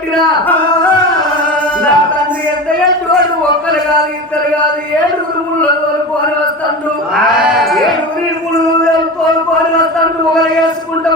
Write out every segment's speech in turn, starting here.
కట్టినా నా తండ్రి ఎంత ఎత్తుడు ఒక్కరు కాదు ఇద్దరు కాదు ఏడుగురు ముళ్ళు తోలుకొని వస్తాడు ఏడుగురి ముళ్ళు తోలుకొని వస్తాడు ఒకరు వేసుకుంటా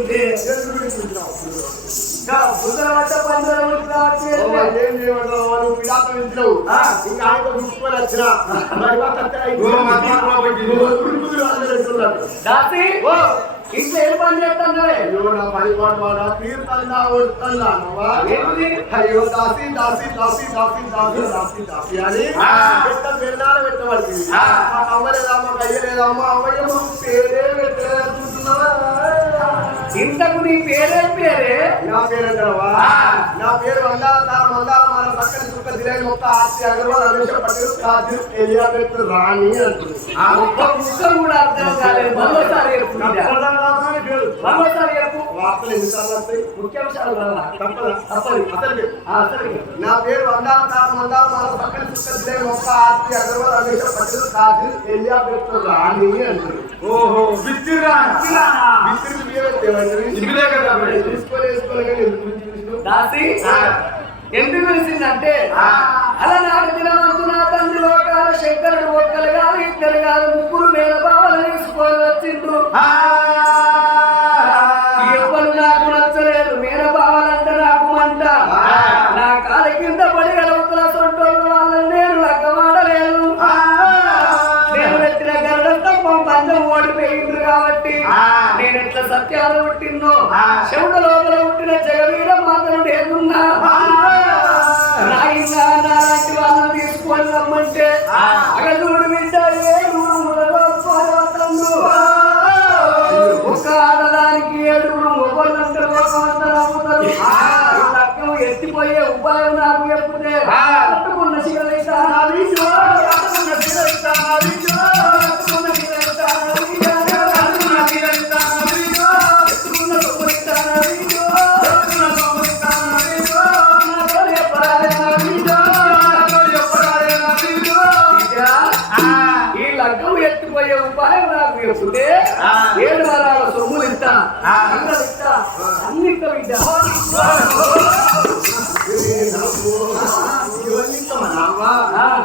ఉంటే బుధవాట పండుగ ఏం చేయమంటావు నువ్వు విడాపం దాసి దాసి దాసి దాసి దాసి దాసి దాసి అని పెద్ద పెళ్ళాల పెట్టవలసి పేరే పెట్టలేదు చూస్తున్నావా ఇంతకు నీ పేరే పేరే నా పేరంటావా నా పేరు మందాల తార మందాల మన పక్కన చుక్క జిల్లాని మొక్క ఆర్సి అగర్వాల్ అన్వేషణ పటేల్ కాజు ఏరియా పేరు రాణి అంటుంది ఆ ఒక్క ముక్క కూడా అర్థం కాలేదు మరోసారి మరోసారి వార్తలు ఎన్నిసార్లు వస్తాయి ముఖ్యాంశాలు తప్పదా తప్పదు అసలు అసలు నా పేరు మందాల మందాల మన పక్కన చుక్క జిల్లాని మొక్క ఆర్సి అగర్వాల్ అన్వేషణ పటేల్ కాజు ఏరియా రాణి అంటుంది ఓహో విత్తిరా విత్తిరి బియవతేవండి కదా తీసుకోలే తీసుకోలే ఎందుకు దాసి ఎందుకు తెలిసిందంటే అలా నాటి దినమందున తండ్రి లోకాల శంకరుడు ఒక్కలు కాదు ఇద్దరు కాదు ముగ్గురు మేల భావాలు తీసుకోవాలి వచ్చిండు పత్యాలు పుట్టిందో చెవుడలో బిడ్డ సంయుక్త బిడ్డ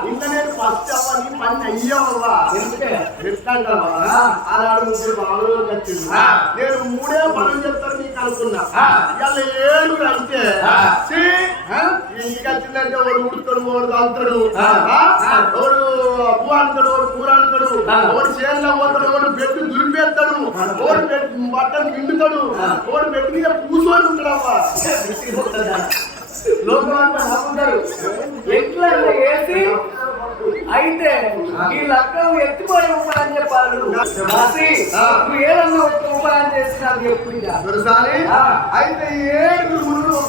ఇంటర్నెట్ ఫస్ట్ అవ్వాలి పని అయ్యావా ఎందుకంటావా ఆరు ముగ్గురు బాబులు కట్టింది నేను మూడే పనులు చెప్తాను నీకు అనుకున్నా ఇవాళ ఏడు అంటే ఇంటికి వచ్చిందంటే ఒకడు ఉడుతాడు ఒకడు తలుతాడు ఒకడు పువ్వు అంటాడు ఒకడు కూర అంటాడు ఒకడు చేనులో పోతాడు ఒకడు బెట్టు దురిపి ఓడి పెట్టి బట్టలు నిండుతాడు ఓడి పెట్టి మీద కూర్చొని ఉంటాడమ్మా అయితే ఈ లక్కం ఎత్తిపోయి ఉపాయం చెప్పాలి నువ్వు ఏదన్నా ఒక ఉపాయం చేసి నాకు చెప్పిందా అయితే ఏడు గురువులు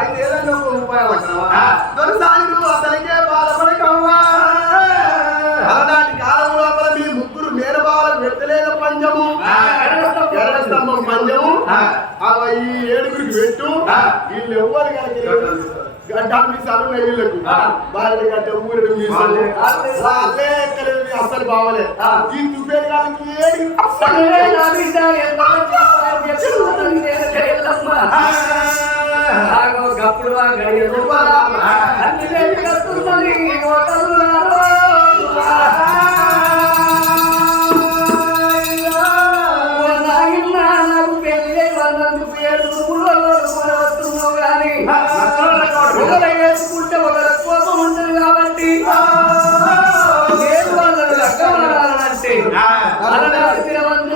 అయితే ఏదన్నా ఒక ఉపాయం అంటావా దొరసారి పంచము అలా ఈ ఏడుగురికి పెట్టు వీళ్ళు ఎవ్వరు బావలే అప్పుడు అలనాడు పిలవందు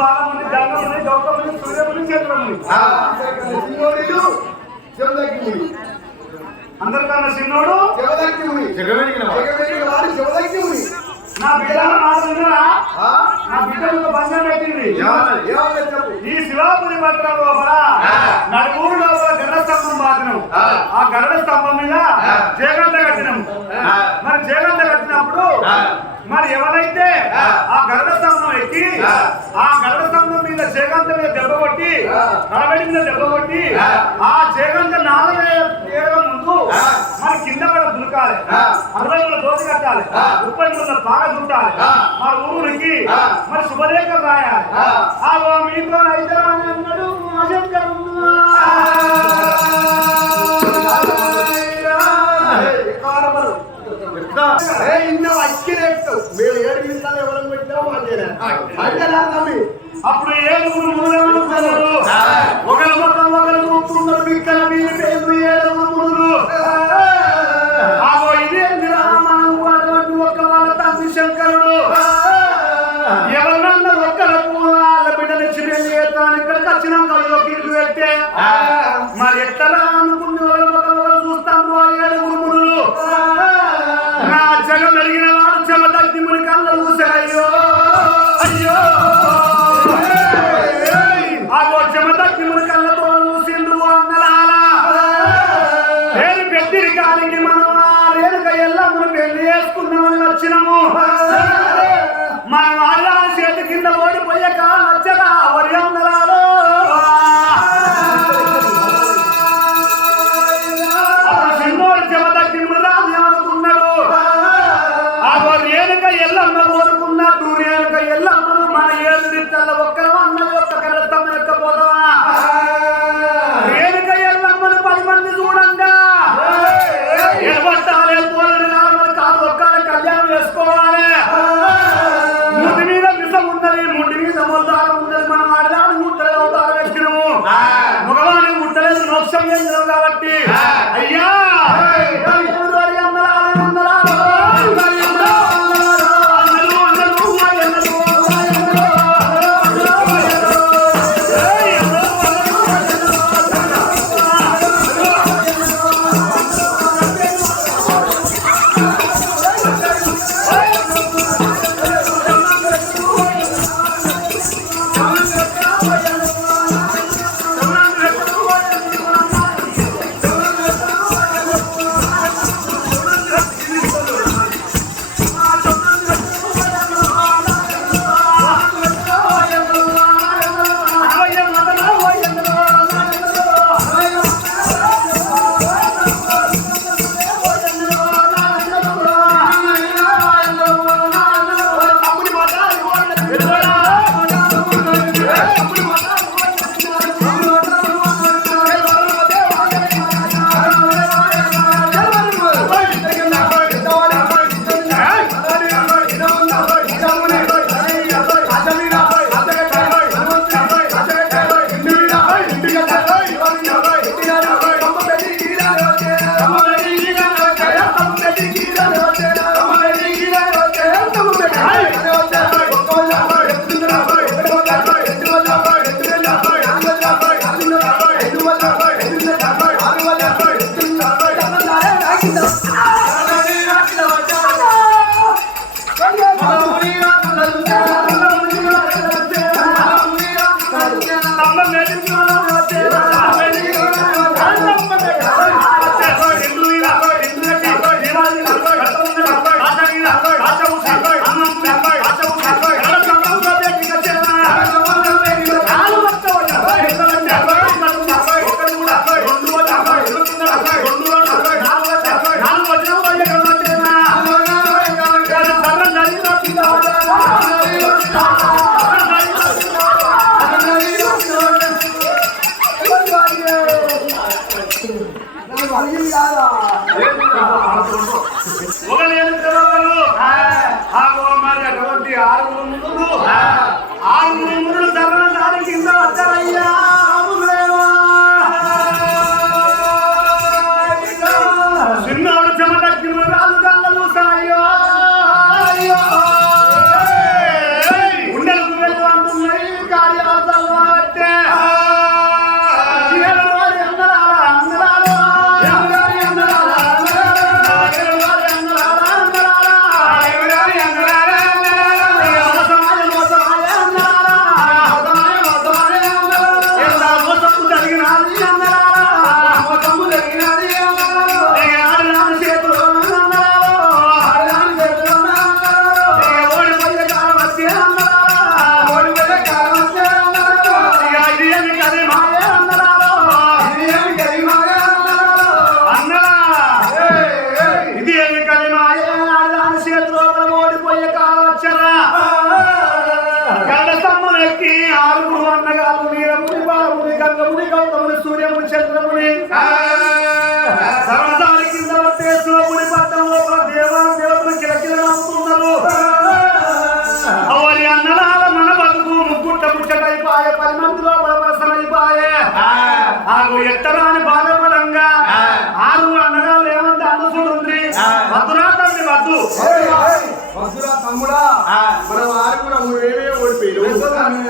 బాలముని ధనముని లోకముని సూర్యముని చంద్రముని అందరికన్నా చిన్నోడు నా బిడ్డ నా బిడ్డలకు బంధం పెట్టింది ఈ శివాపురి పట్టణం లోపల నలుగురు లోపల గరుడ స్తంభం బాధనం ఆ గరుడ స్తంభం మీద జయగంత కట్టినాము మరి జయగంత కట్టినప్పుడు మరి ఎవరైతే ఆ గరుడ స్తంభం ఎక్కి ఆ గరుడ స్తంభం మీద జగంత మీద దెబ్బ కొట్టి రాబడి మీద దెబ్బ కొట్టి ఆ జగంత నాలుగు వేయడం ముందు మరి కింద కూడా దులకాలి అరవై మూడు దోశ కట్టాలి ముప్పై మూడు బాగా చుట్టాలి మా ఊరికి మరి శుభలేఖ రాయాలి ఆ మీతో అయితే అన్నాడు ఆశంకర్ ఇన్నో అక్కిరేట్టు మేము ఏడు నిమిషాలు ఎవరు పెట్టాము అంతేనా అంతేనా తమ్మి అప్పుడు ఏడుగురు మూడేవులు కొనరు ఒకరి మొత్తం ఒకరు ముప్పుకుంటారు పిక్కల మీరు పేరు ఏడుగురు మూడు ఇదేంది రామాను అటువంటి ఒక్క వాళ్ళ తండ్రి శంకరుడు ఎవరన్నా మరి ఎట్లా అనుకుంటున్నాను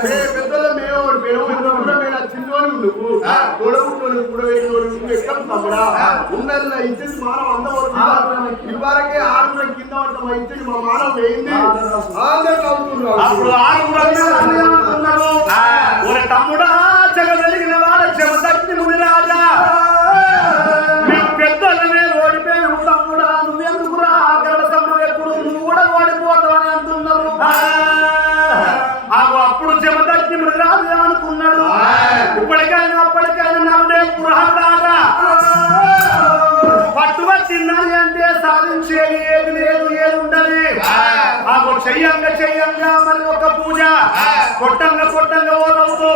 పెద్దల మేము చిన్నోని నువ్వు గొడవుకోని గుడవేటోని నువ్వు తమ్ముడా ఉన్నది నా ఇచ్చేసి మానవ అందవరకు ఇవరకే ఆరుగుర కింద పడ్డ మా ఇచ్చేసి అప్పుడు ఆరు తమ్ముడా చేయాలి అంటే సాధించేది ఏది లేదు ఏది ఉండదు మాకు చెయ్యంగా చెయ్యంగా మరి ఒక పూజ కొట్టంగా కొట్టంగా ఓ నవ్వు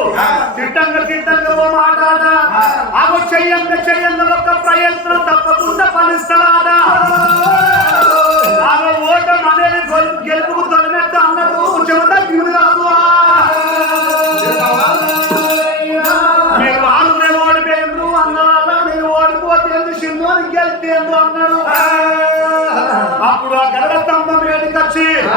తిట్టంగా తిట్టంగా ఓ మాట్లాడ ఆమె చెయ్యంగా చెయ్యంగా ఒక ప్రయత్నం తప్పకుండా ఫలిస్తాడా ఆమె ఓటం అనేది గెలుపుకు తొలిమెత్త అన్నట్టు చెబుతా గిరి కాదు మీరు వాళ్ళు ఓడిపోయిండ్రు అన్నారా నేను ఓడిపోతే ఎందుకు గెలిపేందు అన్న 起。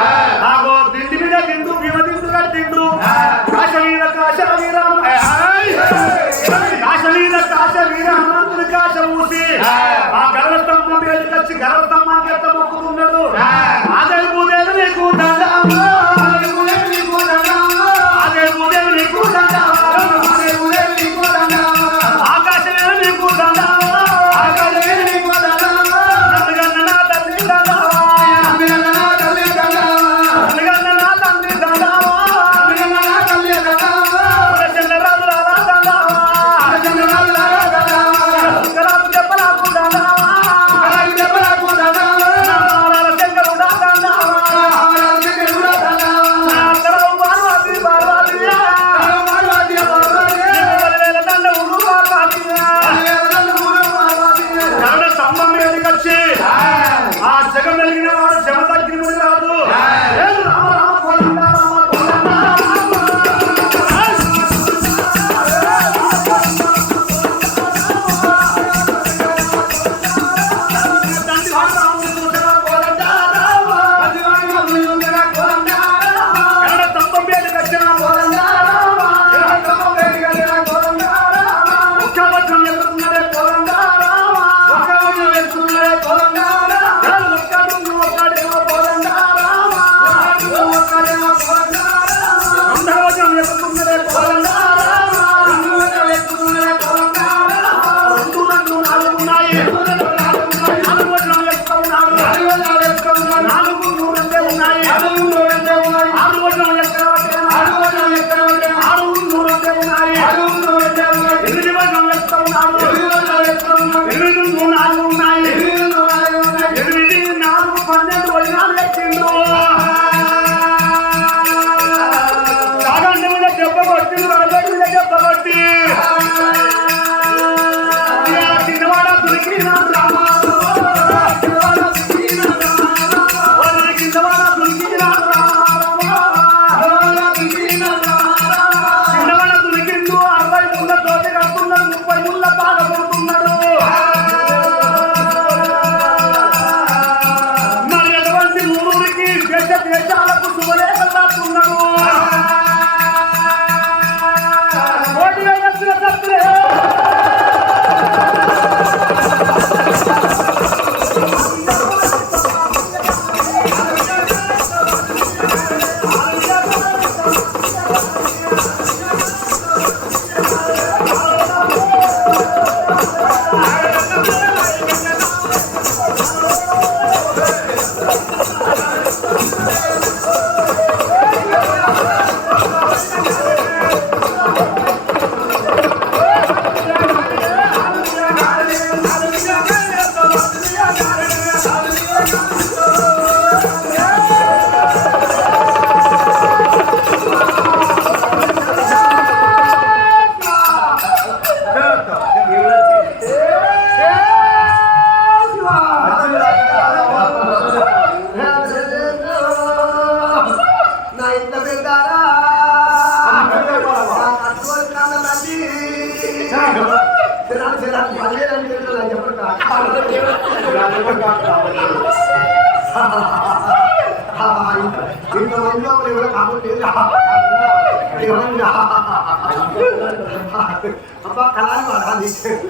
మా కళాన్ని మా నాన్న తీసాడు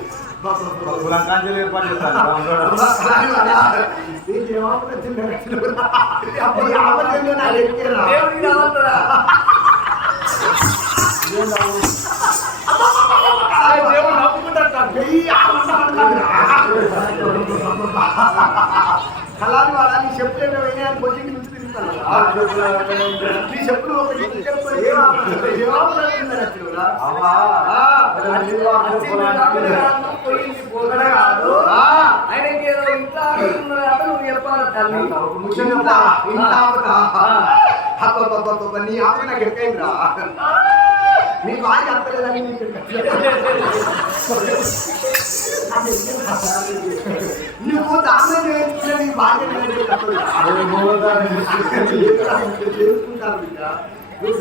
కులంకాంజలు ఏర్పాటు చేస్తాను కళాని వాడాలి చెప్పులు వేయాలని కొద్దిగా నుంచి తిరుగుతాను నీ చెప్పులు ఒక చెప్పులు ఏమో ఆయనకి ఏదో ఇంట్లో అతను గెలపాలి తల్లి నీ ఆమె నాకు ఎక్కైందిరా నీ భార్య అంతలేదని నువ్వు దానం చేయించిన నీ భార్య చేసుకుంటాను బిడ్డ